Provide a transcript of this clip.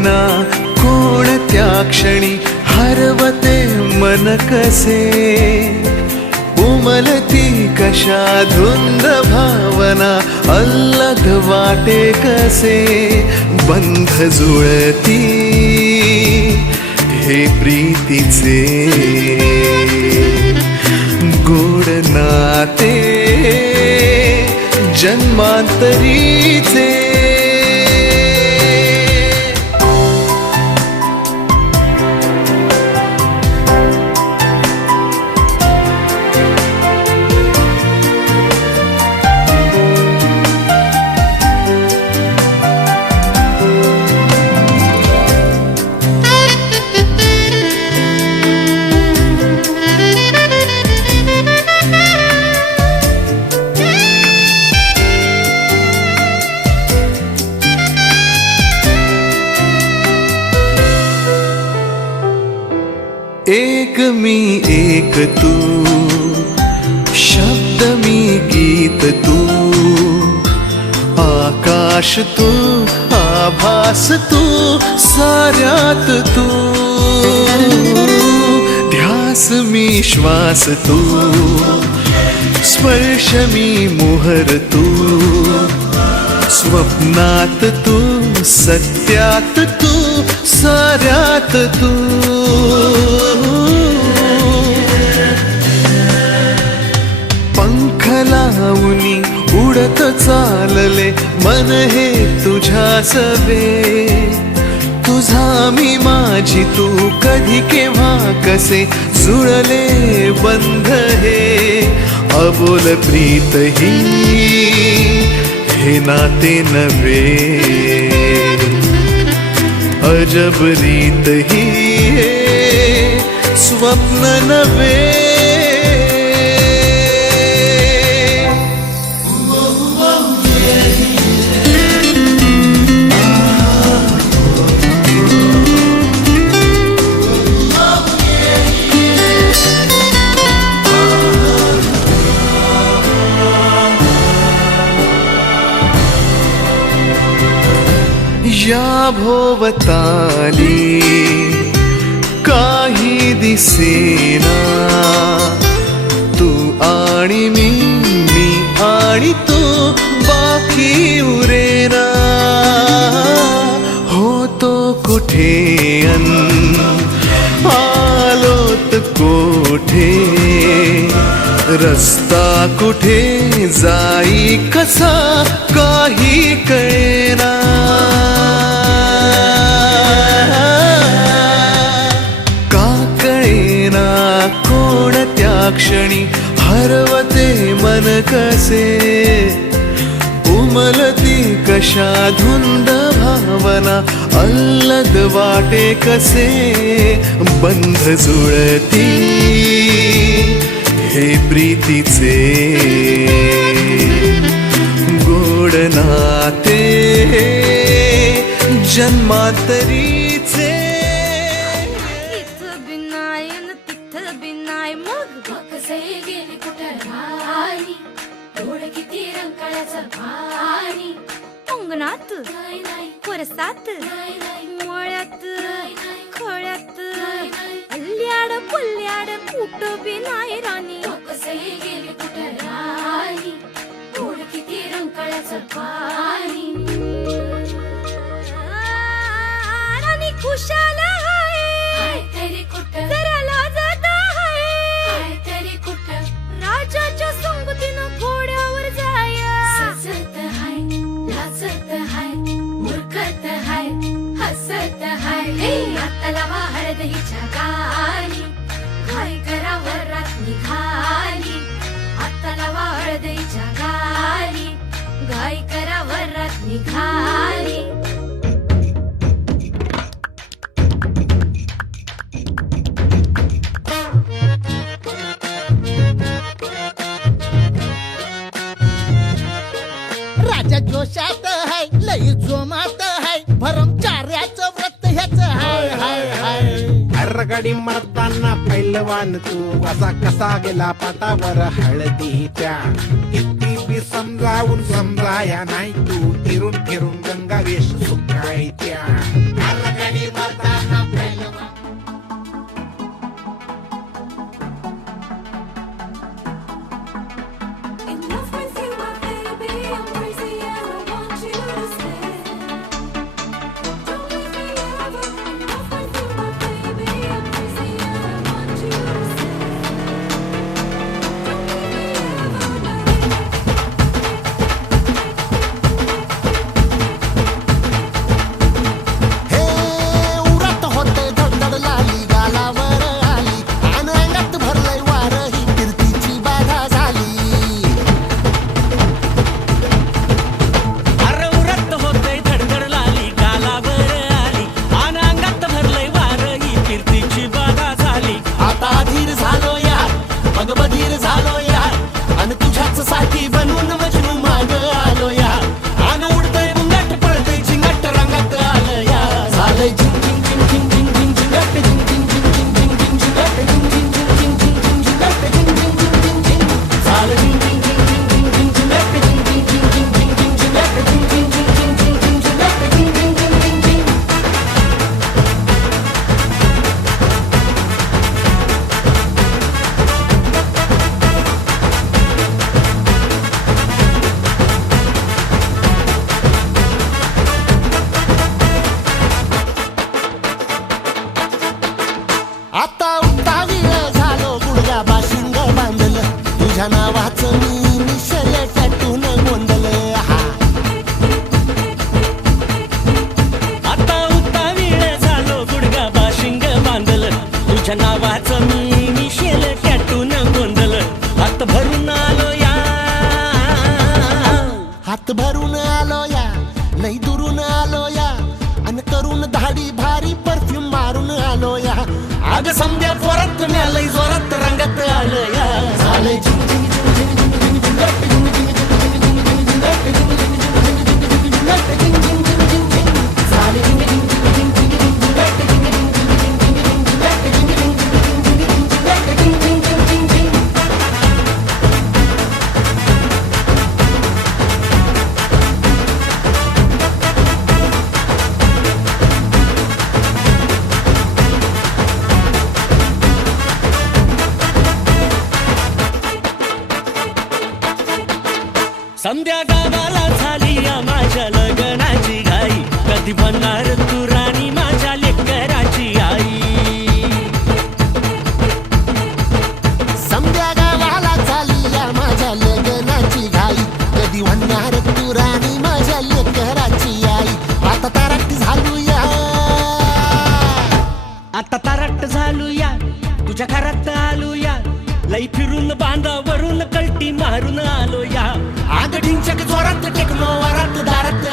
कळेना कोणत्या क्षणी हरवते मन कसे, उमलती कशा धुंद भावना अल्लद वाटे कसे, बंध जुळती हे प्रीतीचे गोड नाते जन्मांतरीचे. एक मी एक तू, शब्द मी गीत तू, आकाश तू आभास तू, साऱ्यात तू, ध्यास मी श्वास तू, स्पर्श मी मोहर तू, स्वप्नात तू सत्यात तू, साऱ्यात तू. पंख लावूनी उडत चालले मन हे तुझ्याच वे, तुझा मी माझी तू, कधी केव्हा कसे जुळले बंध हे, अबोल प्रीत ही हे नाते नव्हे, अजब रीत ही हे स्वप्न नव्हे. या भोवताली काही दिसेना, तू आणि मी आणि तू, बाकी उरेना. होतो कुठे आलोत कोठे, रस्ता कुठे जाई कसा काही कळेना. कोणत्या क्षणी हरवते मन कसे, उमलती कशा धुंद भावना अल्लद वाटे कसे, बंध जुळती हे प्रीतीचे गोड नाते जन्मांतरीचे. गेली कुठं राणी, डोळ किती रंकाळ्याचं पाणी, अंगणात परसात मळ्यात खळ्यात, अल्ल्याड पल्ल्याड कुठ बी नाही राणी, कसे गेली कुठं राणी, डोळ किती रंकाळ्याचं पाणी. राणी खुशाल हाय तरी कुठं, जरा लाजत हाय तरी कुठं, राजाच्या संगतीनं घोड्यावर जाया, सजत हाय लाजत हाय मूर्खत हाय हसत हाय. आता लावा हळदीच्या गाणी, घाई करा वरात निघाली, आता लावा हळदीच्या गाणी, घाई करा वरात निघाली. जोशात हाय लई जोमात हाय, भरमचार्याचं व्रत ह्याच हाय हाय हाय. हरगडी मरताना पैलवान तू, असा कसा गेला पाटावर हळदीच्या, किती बी समजावून समजाया नाही तू, फिरून फिरून गंगावेश सुकायच्या. अग समद्या जोरात मिळालंय जोरात रंगात आलं या झालंय झिंग झिंग झिंग झिंग झिंग झिंग झिंग लट झिंग झिंग झिंग झिंग लट झिंग झिंग झिंग झिंग झिंग झिंग झालंय झिंग झिंग झिंग झिंग झिंग झिंग लट झिंग झिंग झिंग झिंग झिंग लट झिंग झिंग झिंग झिंग झिंग लट झिंग झिंग झिंग झिंग झिंग संध्या गावाला झाली या माझ्या लग्नाची घाई कधी बनणार तू राणी माझ्या लेकराची आई समद्या गावाला झाली या माझ्या लग्नाची घाई कधी म्हणणार तू राणी माझ्या लेकराची आई आता ताराटी झालू या आता तारट झालू या तुझ्या घरात आलो या लई फिरून बांधावरून कलटी मारून आलो या आग ढिंचक जोरात टेकलो वरात दारात